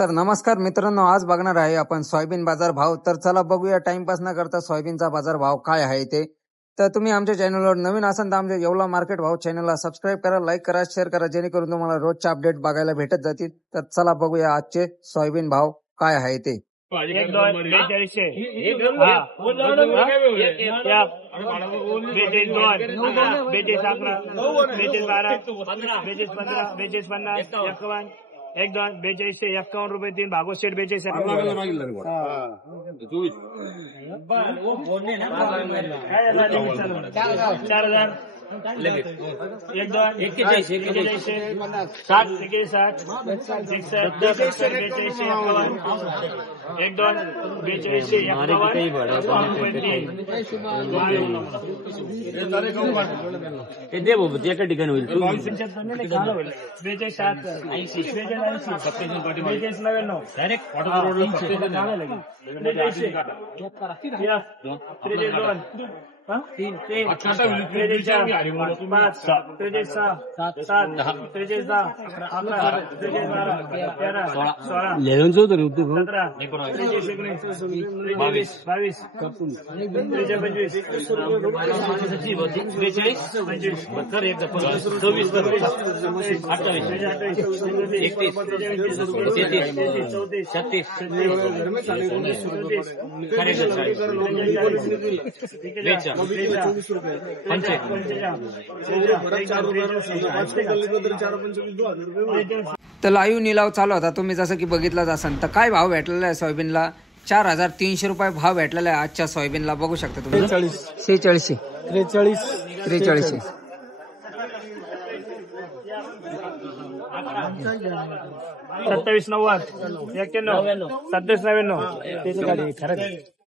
तर नमस्कार मित्रांनो, आज बघणार आहे आपण सोयाबीन बाजार भाव. तर चला बघूया टाइमपास न करता सोयाबीनचा बाजार भाव काय आहे ते. तर तुम्ही आमच्या चॅनलवर नवीन असाल तर आमच्या येवला मार्केट भाव चॅनलला सबस्क्राईब करा, लाईक करा, शेअर करा, जेणेकरून तुम्हाला रोजचे अपडेट बघायला भेटत जातील. तर चला बघूया आजचे सोयाबीन भाव काय आहे ते. एक दोन बेचाळीसशे बेचाळीस दोन बेचाळीस अकरा बेचाळीस बारा बेचाळीस पंधरा बेचाळीस पन्नास एक्कावन्न एक दोन बेचाळीसशे 51 रुपये 3 भागो शेट बेचाळीस 4000 एक दोन 41 60 बेचाळीसशे एक दोन बेचाळीसशे 51 दे बाबा एका ठिकाणी होईल बेचाळीस 7 80 बेचाळीस 99 लेवन चौधरी बावीस बेचाळीस तर लाईव्ह निलाव चालू होता, तुम्ही जसं की बघितलाच असाल. तर काय भाव भेटलेला आहे सोयाबीनला? 4300 रुपये भाव भेटलेला आहे आजच्या सोयाबीनला. बघू शकता तुम्ही 46 43 27 90 91 27 99